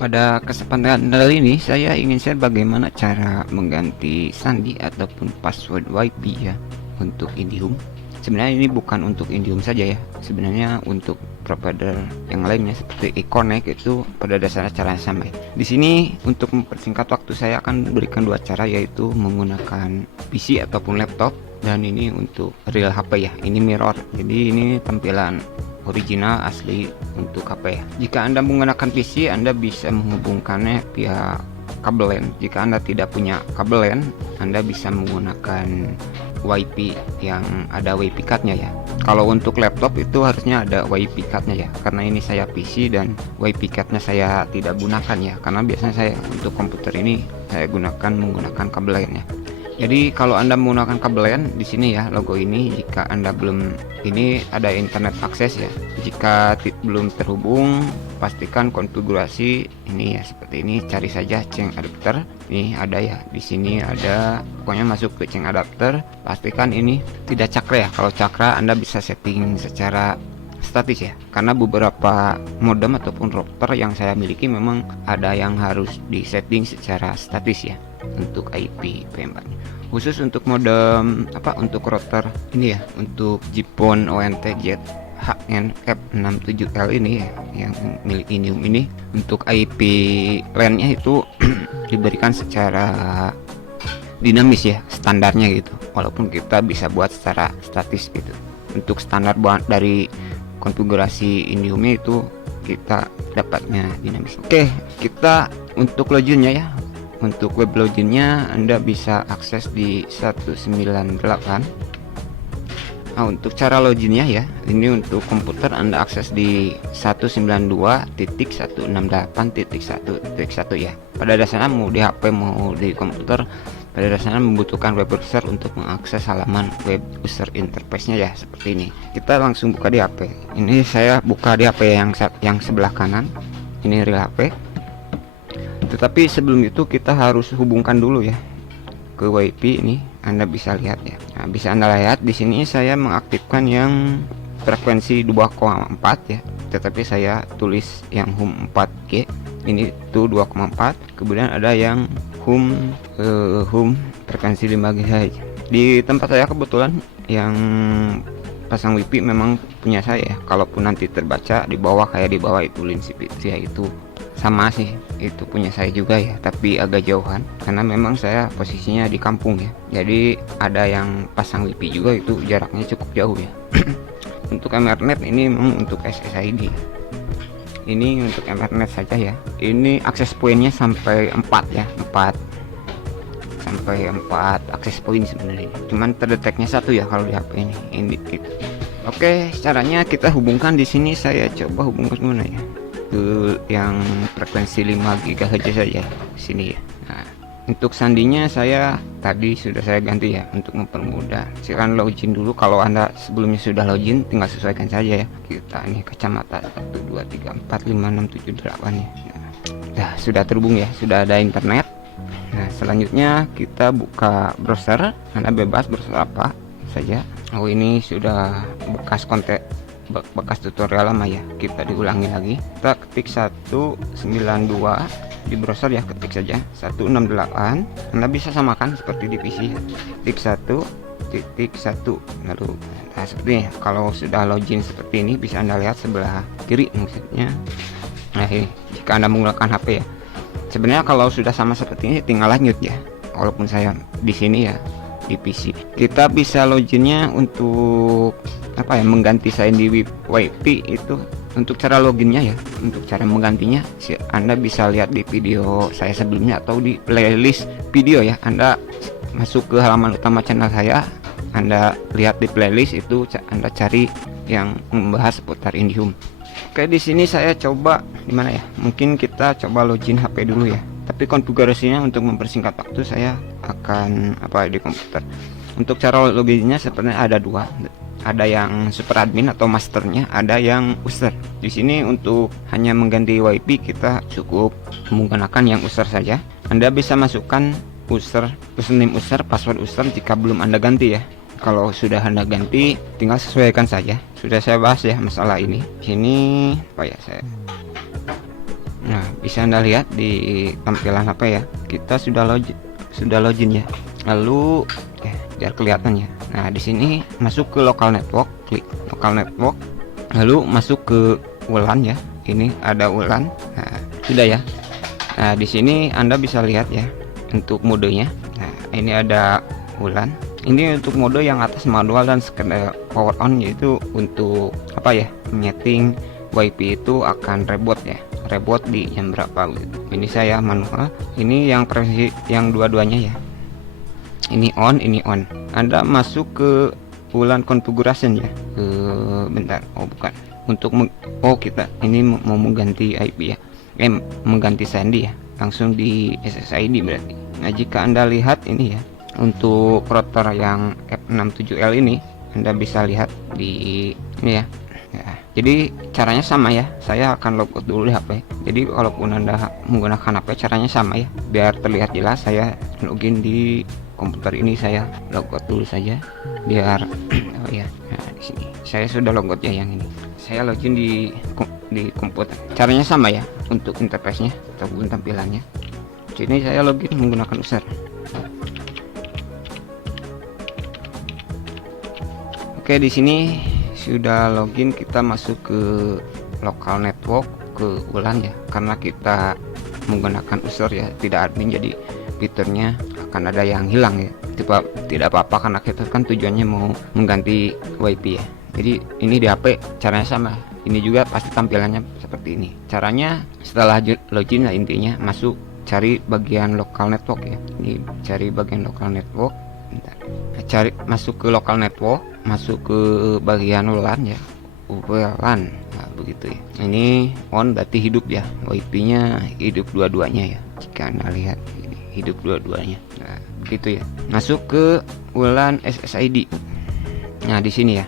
Pada kesempatan kali ini saya ingin share bagaimana cara mengganti sandi ataupun password WiFi ya untuk Indihome. Sebenarnya ini bukan untuk Indihome saja ya. Sebenarnya untuk provider yang lainnya seperti eConnect itu pada dasarnya caranya sama ya. Di sini untuk mempersingkat waktu saya akan berikan dua cara, yaitu menggunakan PC ataupun laptop, dan ini untuk real HP ya. Ini mirror. Jadi ini tampilan original asli untuk HP ya. Jika Anda menggunakan PC, Anda bisa menghubungkannya via kabel LAN. Jika Anda tidak punya kabel LAN, Anda bisa menggunakan WiFi yang ada WiFi cardnya ya. Kalau untuk laptop itu harusnya ada WiFi cardnya ya, karena ini saya PC dan WiFi cardnya saya tidak gunakan ya, karena biasanya saya untuk komputer ini saya menggunakan kabel LAN ya. Jadi kalau Anda menggunakan kabel LAN, di sini ya logo ini, jika Anda belum, ini ada internet akses ya. Jika belum terhubung, pastikan konfigurasi ini ya seperti ini. Cari saja change adapter. Ini ada ya, di sini ada, pokoknya masuk ke change adapter. Pastikan ini tidak cakra ya. Kalau cakra Anda bisa setting secara statis ya, karena beberapa modem ataupun router yang saya miliki memang ada yang harus disetting secara statis ya untuk IPv4. Khusus untuk modem untuk router ini ya, untuk GPON ONTZ HNF67L ini ya, yang milik Indihome ini, untuk IP LAN-nya itu diberikan secara dinamis ya, standarnya gitu, walaupun kita bisa buat secara statis gitu. Untuk standar dari konfigurasi Indihome itu kita dapatnya dinamis. Oke, kita untuk loginnya ya. Untuk web loginnya Anda bisa akses di 198. Nah, untuk cara loginnya ya, ini untuk komputer Anda akses di 192.168.1.1 ya. Pada dasarnya mau di HP mau di komputer, pada dasarnya membutuhkan web browser untuk mengakses halaman web user interface-nya ya, seperti ini. Kita langsung buka di HP. Ini saya buka di HP yang sebelah kanan. Ini real HP. Tetapi sebelum itu kita harus hubungkan dulu ya ke WiFi ini. Anda bisa lihat ya. Nah, bisa Anda lihat di sini saya mengaktifkan yang frekuensi 2,4 ya. Tetapi saya tulis yang home 4G. Ini tuh 2,4. Kemudian ada yang home frekuensi 5 GHz. Di tempat saya kebetulan yang pasang WiFi memang punya saya. Kalaupun nanti terbaca di bawah kayak di bawah itu Lindsay Fitria, itu sama sih, itu punya saya juga ya, tapi agak jauhan karena memang saya posisinya di kampung ya. Jadi ada yang pasang WiFi juga, itu jaraknya cukup jauh ya. Untuk Ethernet ini memang untuk SSID. Ini untuk Ethernet saja ya. Ini akses poinnya sampai 4 ya, 4 akses poin sebenarnya. Cuman terdeteknya satu ya kalau di HP ini gitu. Oke, caranya kita hubungkan di sini. Saya coba hubungkan mana ya? Ke yang frekuensi 5 GHz saja sini ya. Nah, untuk sandinya saya tadi sudah saya ganti ya untuk mempermudah. Silakan login dulu. Kalau Anda sebelumnya sudah login, tinggal sesuaikan saja ya. Kita ini kacamata 1 2 3 4 5 6 7 8 ya. Nah, sudah terhubung ya, sudah ada internet. Nah, selanjutnya kita buka browser. Anda bebas browser apa saja. Oh, ini sudah bekas tutorial lama ya, kita diulangi lagi. Kita ketik 192 di browser ya, ketik saja 168. Anda bisa samakan seperti di PC ya. Ketik 1.1 lalu nah seperti ini. Kalau sudah login seperti ini bisa Anda lihat sebelah kiri maksudnya. Nah, jika Anda menggunakan HP ya. Sebenarnya kalau sudah sama seperti ini tinggal lanjut ya. Walaupun saya di sini ya di PC. Kita bisa loginnya untuk mengganti saya di WiFi itu. Untuk cara loginnya ya, untuk cara menggantinya Anda bisa lihat di video saya sebelumnya atau di playlist video ya. Anda masuk ke halaman utama channel saya, Anda lihat di playlist itu, Anda cari yang membahas seputar Indihome. Oke, di sini saya coba di mana ya? Mungkin kita coba login HP dulu ya. Tapi konfigurasinya untuk mempersingkat waktu saya akan di komputer. Untuk cara loginnya sebenarnya ada dua. Ada yang super admin atau masternya, ada yang user. Di sini untuk hanya mengganti WiFi kita cukup menggunakan yang user saja. Anda bisa masukkan username user, password user jika belum Anda ganti ya. Kalau sudah Anda ganti, tinggal sesuaikan saja. Sudah saya bahas ya masalah ini. Sini saya. Nah, Nah, bisa Anda lihat di tampilan HP ya, kita sudah login ya. Lalu biar kelihatan ya. Nah, di sini masuk ke local network, klik local network, lalu masuk ke WLAN ya. Ini ada WLAN. Nah, sudah ya. Nah, di sini Anda bisa lihat ya untuk modenya. Nah, ini ada WLAN. Ini untuk mode yang atas manual dan sekedar power on, yaitu untuk apa ya, menyeting WiFi itu akan reboot ya, reboot di jam berapa gitu. Ini saya manual, ini yang versi yang dua-duanya ya, ini on, ini on. Anda masuk ke WLAN configuration ya, ke bentar, oh bukan, untuk kita ini mau mengganti IP ya, mengganti sandi ya, langsung di SSID berarti. Nah, jika Anda lihat ini ya, untuk router yang F67L ini Anda bisa lihat di ini ya. Jadi caranya sama ya, saya akan logout dulu di HP. Jadi walaupun Anda menggunakan HP, caranya sama ya. Biar terlihat jelas, saya login di komputer ini, saya logout dulu saja biar oh ya. Nah, di sini saya sudah logout ya, yang ini saya login di komputer. Caranya sama ya untuk interface-nya ataupun tampilannya. Sini saya login menggunakan user. Oke, di sini sudah login, kita masuk ke local network, ke WLAN ya, karena kita menggunakan user ya, tidak admin, jadi fiturnya akan ada yang hilang ya. Tidak apa-apa, karena kita kan tujuannya mau mengganti WiFi ya. Jadi ini di HP caranya sama, ini juga pasti tampilannya seperti ini. Caranya setelah login ya, intinya masuk, cari bagian local network ya. Ini cari bagian local network. Bentar. Cari masuk ke local network, masuk ke bagian WLAN ya, WLAN. Nah, begitu ya. Ini on berarti hidup ya, WiFi nya hidup dua-duanya ya. Jika Anda lihat ini hidup dua-duanya. Nah, begitu ya. Masuk ke WLAN SSID. Nah, di sini ya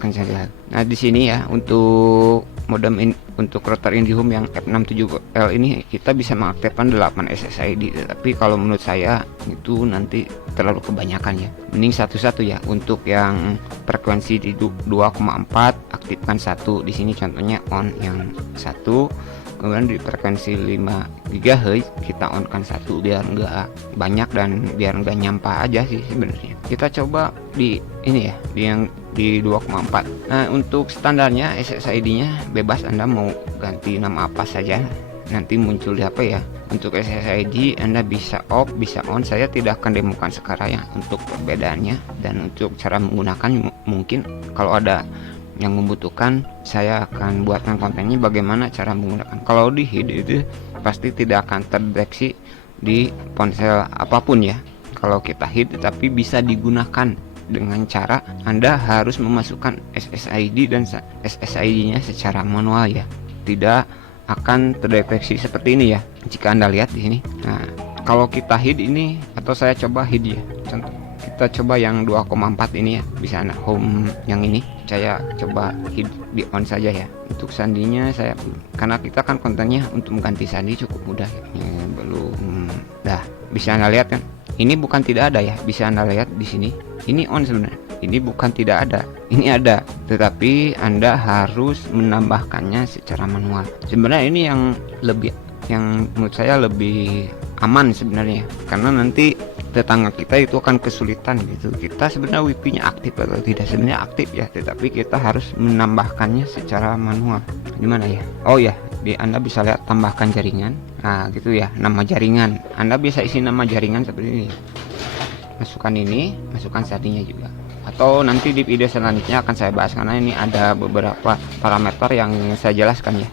akan saya lihat. Nah, di sini ya untuk modem untuk router IndiHome yang F67L ini kita bisa mengaktifkan 8 SSID, tapi kalau menurut saya itu nanti terlalu kebanyakan ya, mending satu-satu ya. Untuk yang frekuensi di 2,4 aktifkan satu, di sini contohnya on yang satu, kemudian di frekuensi 5 GHz kita on kan satu, biar enggak banyak dan biar enggak nyampah aja sih sebenarnya. Kita coba di ini ya, di yang di 2,4. Nah, untuk standarnya SSID-nya bebas, Anda mau ganti nama apa saja nanti muncul di HP ya. Untuk SSID Anda bisa off, bisa on. Saya tidak akan demokan sekarang ya untuk perbedaannya, dan untuk cara menggunakan mungkin kalau ada yang membutuhkan saya akan buatkan kontennya bagaimana cara menggunakan. Kalau di HID itu pasti tidak akan terdeteksi di ponsel apapun ya kalau kita HID, tapi bisa digunakan dengan cara Anda harus memasukkan SSID dan SSID-nya secara manual ya. Tidak akan terdeteksi seperti ini ya jika Anda lihat di sini. Nah, kalau kita HID ini, atau saya coba HID ya, contoh kita coba yang 2,4 ini ya, bisa Anda home yang ini, saya coba HID di on saja ya. Untuk sandinya saya, karena kita kan kontennya untuk mengganti sandi cukup mudah ya. Belum dah, bisa Anda lihat kan, ini bukan tidak ada ya, bisa Anda lihat di sini ini on sebenarnya, ini bukan tidak ada, ini ada, tetapi Anda harus menambahkannya secara manual. Sebenarnya ini yang menurut saya lebih aman sebenarnya, karena nanti tetangga kita itu akan kesulitan gitu. Kita sebenarnya WiFi nya aktif atau tidak, sebenarnya aktif ya, tetapi kita harus menambahkannya secara manual. Gimana ya, oh ya, Anda bisa lihat tambahkan jaringan. Nah gitu ya, nama jaringan Anda bisa isi nama jaringan seperti ini, masukkan ini, masukkan sandinya juga, atau nanti di video selanjutnya akan saya bahas, karena ini ada beberapa parameter yang saya jelaskan ya.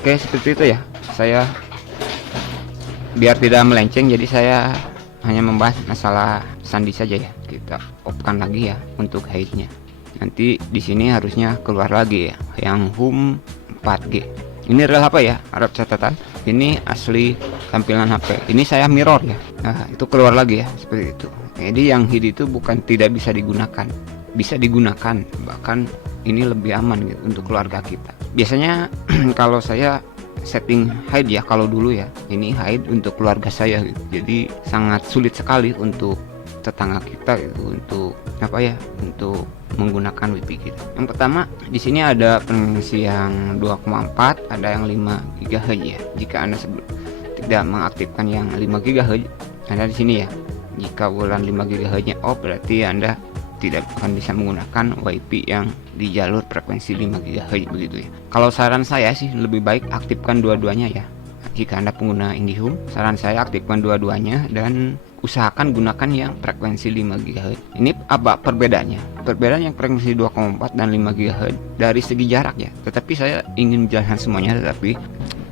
Oke, seperti itu ya. Saya biar tidak melenceng, jadi saya hanya membahas masalah sandi saja ya. Kita off-kan lagi ya untuk hide-nya. Nanti di sini harusnya keluar lagi ya yang home 4G. Ini adalah HP ya, Arab catatan. Ini asli tampilan HP. Ini saya mirror ya. Nah, itu keluar lagi ya, seperti itu. Jadi yang HID itu bukan tidak bisa digunakan, bisa digunakan, bahkan ini lebih aman gitu untuk keluarga kita. Biasanya kalau saya setting hide ya, kalau dulu ya, ini hide untuk keluarga saya gitu. Jadi sangat sulit sekali untuk tetangga kita gitu, untuk apa ya, untuk menggunakan WiFi kita. Yang pertama di sini ada frekuensi yang 2,4, ada yang 5 GHz ya. Jika Anda tidak mengaktifkan yang 5 GHz, Anda di sini ya. Jika bulan 5 GHz nya off, berarti Anda tidak akan bisa menggunakan WiFi yang di jalur frekuensi 5 GHz begitu ya. Kalau saran saya sih lebih baik aktifkan dua-duanya ya. Jika Anda pengguna IndiHome, saran saya aktifkan dua-duanya dan usahakan gunakan yang frekuensi 5 GHz. Ini apa perbedaannya? Perbedaan yang frekuensi 2,4 dan 5 GHz dari segi jarak ya. Tetapi saya ingin menjelaskan semuanya, tetapi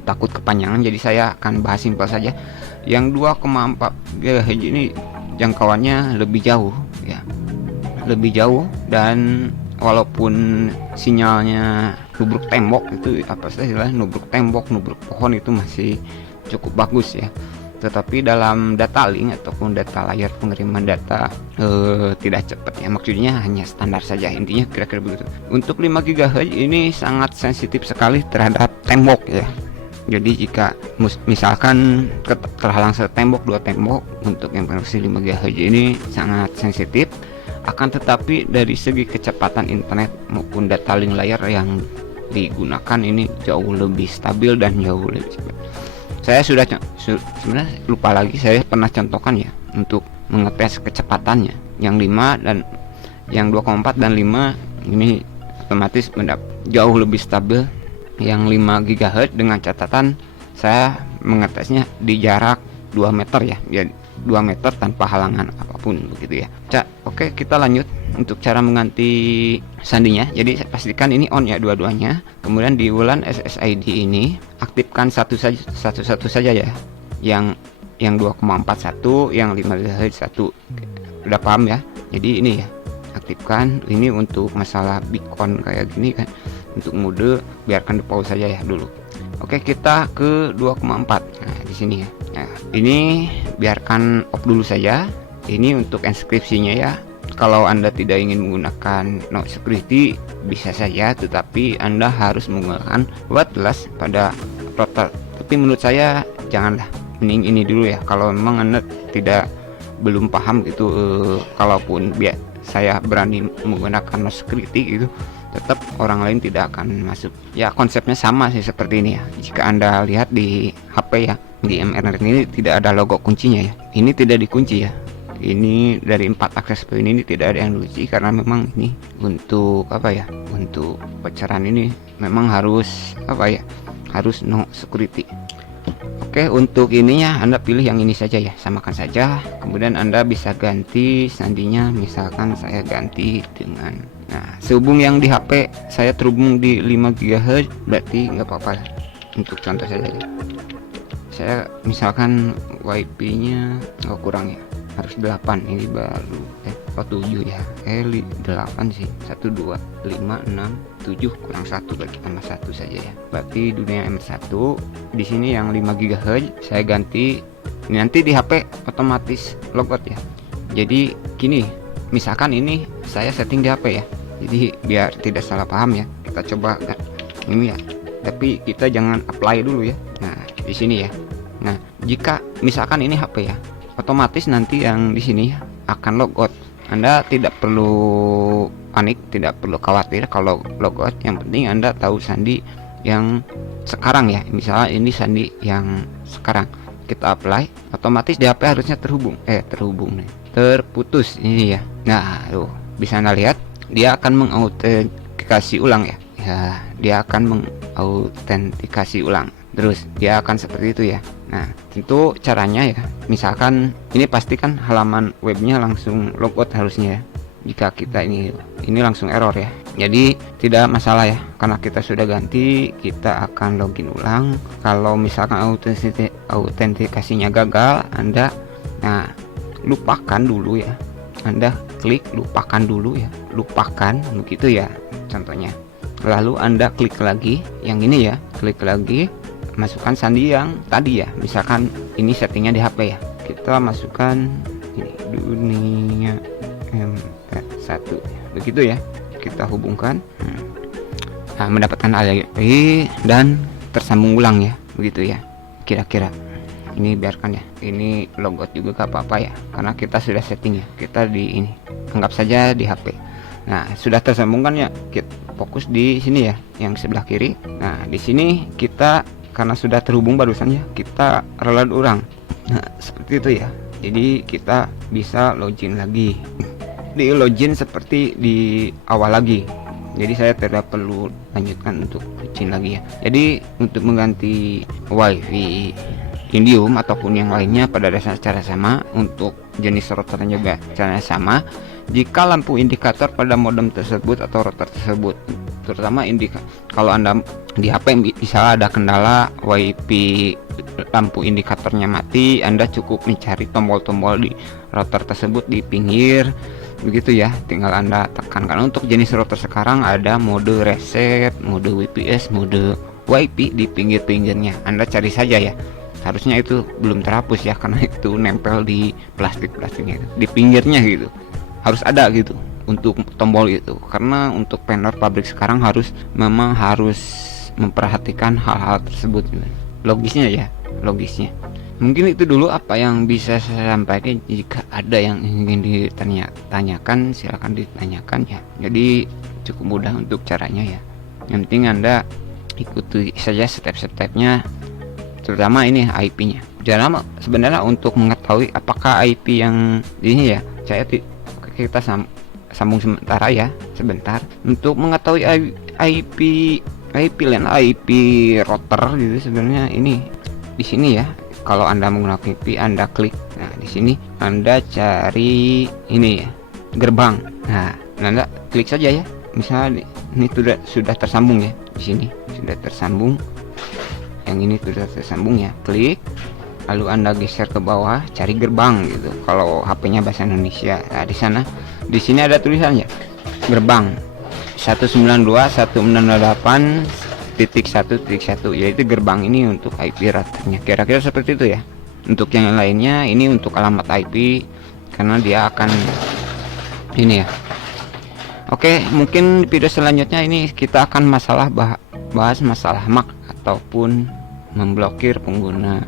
takut kepanjangan, jadi saya akan bahas simpel saja. Yang 2,4 GHz ini jangkauannya lebih jauh ya. Lebih jauh, dan walaupun sinyalnya nubruk tembok, itu apa istilahnya, nubruk tembok, nubruk pohon, itu masih cukup bagus ya. Tetapi dalam data link ataupun data layar pengiriman data tidak cepat ya, maksudnya hanya standar saja, intinya kira-kira begitu. Untuk 5 GHz ini sangat sensitif sekali terhadap tembok ya. Jadi jika misalkan terhalang satu tembok, dua tembok, untuk yang frekuensi 5 GHz ini sangat sensitif. Akan tetapi dari segi kecepatan internet maupun data link layar yang digunakan ini jauh lebih stabil dan jauh lebih cepat. Saya sudah sebenarnya lupa lagi, saya pernah contohkan ya untuk mengetes kecepatannya. Yang 5 dan yang 2,4 dan 5 ini otomatis jauh lebih stabil. Yang 5 GHz dengan catatan saya mengetesnya di jarak 2 meter ya. 2 meter tanpa halangan apapun begitu ya. Oke, kita lanjut untuk cara mengganti sandinya. Jadi pastikan ini on ya dua-duanya. Kemudian di bulan SSID ini aktifkan satu saja ya. Yang 2,41, yang 5 GHz 1. Udah paham ya? Jadi ini ya, aktifkan ini untuk masalah beacon kayak gini kan. Untuk mode biarkan di pause saja ya dulu. Oke, kita ke 2,4. Nah, di sini ya. Nah, ini biarkan off dulu saja. Ini untuk inskripsinya ya. Kalau Anda tidak ingin menggunakan no security bisa saja, tetapi Anda harus menggunakan wireless pada router. Tapi menurut saya janganlah, mending ini dulu ya. Kalau memang Anda belum paham gitu, kalaupun saya berani menggunakan no security gitu, tetap orang lain tidak akan masuk ya. Konsepnya sama sih seperti ini ya. Jika Anda lihat di HP ya, di MRN ini tidak ada logo kuncinya ya. Ini tidak dikunci ya. Ini dari 4 akses point ini tidak ada yang dikunci, karena memang ini untuk apa ya, untuk pencerahan ini memang harus apa ya, harus no security. Oke, untuk ininya Anda pilih yang ini saja ya, samakan saja. Kemudian Anda bisa ganti sandinya, misalkan saya ganti dengan, nah sehubung yang di HP saya terhubung di 5 GHz, berarti nggak apa-apa. Untuk contoh saja ya, saya misalkan WiFi nya kurang ya, harus 8, ini baru 7 ya, 8 sih, 1 2 5 6 7 kurang 1, berarti tambah 1 saja ya, berarti dunia M1. Di sini yang 5 GHz saya ganti. Nanti di HP otomatis logout ya. Jadi gini, misalkan ini saya setting di HP ya, jadi biar tidak salah paham ya, kita coba ini ya, tapi kita jangan apply dulu ya. Nah di sini ya. Nah jika misalkan ini HP ya, otomatis nanti yang di sini akan logout. Anda tidak perlu panik, tidak perlu khawatir kalau logout. Yang penting Anda tahu sandi yang sekarang ya. Misalnya ini sandi yang sekarang, kita apply, otomatis di HP harusnya terhubung nih, terputus ini ya. Nah tuh bisa Anda lihat, dia akan mengautentikasi ulang ya. Dia akan mengautentikasi ulang, terus dia akan seperti itu ya. Nah tentu caranya ya, misalkan ini pastikan halaman webnya langsung logout harusnya ya. Jika kita ini langsung error ya, jadi tidak masalah ya, karena kita sudah ganti. Kita akan login ulang. Kalau misalkan autentikasinya gagal, Anda lupakan dulu ya. Anda klik lupakan dulu ya, lupakan begitu ya contohnya. Lalu Anda klik lagi yang ini ya, klik lagi, masukkan sandi yang tadi ya. Misalkan ini settingnya di HP ya, kita masukkan ini dunia M1 begitu ya, kita hubungkan. Nah mendapatkan ALP dan tersambung ulang ya, begitu ya kira-kira. Ini biarkan ya, ini logout juga gak apa-apa ya, karena kita sudah setting ya. Kita di ini anggap saja di HP. Nah, sudah tersambung kan ya, kita fokus di sini ya, yang sebelah kiri. Nah, di sini kita karena sudah terhubung barusan ya, kita reload ulang. Nah, seperti itu ya. Jadi kita bisa login lagi. Di login seperti di awal lagi. Jadi saya tidak perlu lanjutkan untuk login lagi ya. Jadi untuk mengganti WiFi Indium ataupun yang lainnya pada dasarnya cara sama, untuk jenis routernya juga cara sama. Jika lampu indikator pada modem tersebut atau router tersebut, terutama kalau Anda di HP bisa ada kendala WiFi lampu indikatornya mati, Anda cukup mencari tombol-tombol di router tersebut di pinggir begitu ya, tinggal Anda tekan. Karena untuk jenis router sekarang ada mode reset, mode WPS, mode WiFi di pinggir-pinggirnya, Anda cari saja ya. Harusnya itu belum terhapus ya, karena itu nempel di plastiknya itu, di pinggirnya gitu, harus ada gitu untuk tombol itu. Karena untuk vendor pabrik sekarang memang harus memperhatikan hal-hal tersebut gitu. Logisnya ya, logisnya. Mungkin itu dulu apa yang bisa saya sampaikan. Jika ada yang ingin ditanyakan, silakan ditanyakan ya. Jadi cukup mudah untuk caranya ya, yang penting Anda ikuti saja step-stepnya, terutama ini IP-nya. Jangan sebenarnya untuk mengetahui apakah IP yang ini ya, kita sambung sementara ya, sebentar untuk mengetahui IP LAN, IP router gitu. Sebenarnya ini di sini ya, kalau Anda menggunakan IP Anda klik, nah di sini Anda cari ini ya, gerbang. Nah, Anda klik saja ya, misalnya ini sudah tersambung ya, di sini sudah tersambung, yang ini sudah tersambung ya, klik, lalu Anda geser ke bawah cari gerbang gitu. Kalau HP-nya bahasa Indonesia, nah di sini ada tulisannya gerbang 192.168.1.1, yaitu gerbang ini untuk IP routernya. Kira-kira seperti itu ya. Untuk yang lainnya ini untuk alamat IP, karena dia akan ini ya. Oke, mungkin video selanjutnya ini kita akan bahas masalah MAC ataupun memblokir pengguna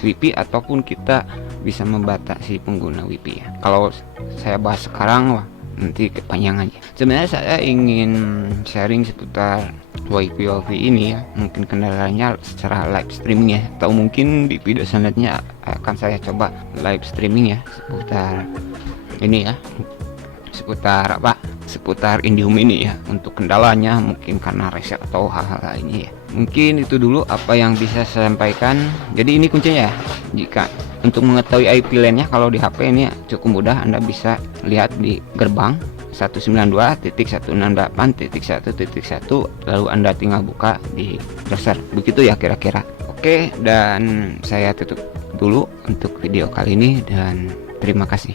WiFi, ataupun kita bisa membatasi pengguna WiFi ya. Kalau saya bahas sekarang, wah nanti kepanjangan ya. Sebenarnya saya ingin sharing seputar WiFi ini ya, mungkin kendalanya secara live streaming ya, atau mungkin di video selanjutnya akan saya coba live streaming ya seputar ini ya, seputar Indium ini ya, untuk kendalanya mungkin karena reset atau hal-hal lainnya ya. Mungkin itu dulu apa yang bisa saya sampaikan. Jadi ini kuncinya ya, jika untuk mengetahui IP LAN-nya kalau di HP ini ya, cukup mudah. Anda bisa lihat di gerbang 192.168.1.1, lalu Anda tinggal buka di browser, begitu ya kira-kira. Oke, dan saya tutup dulu untuk video kali ini, dan terima kasih.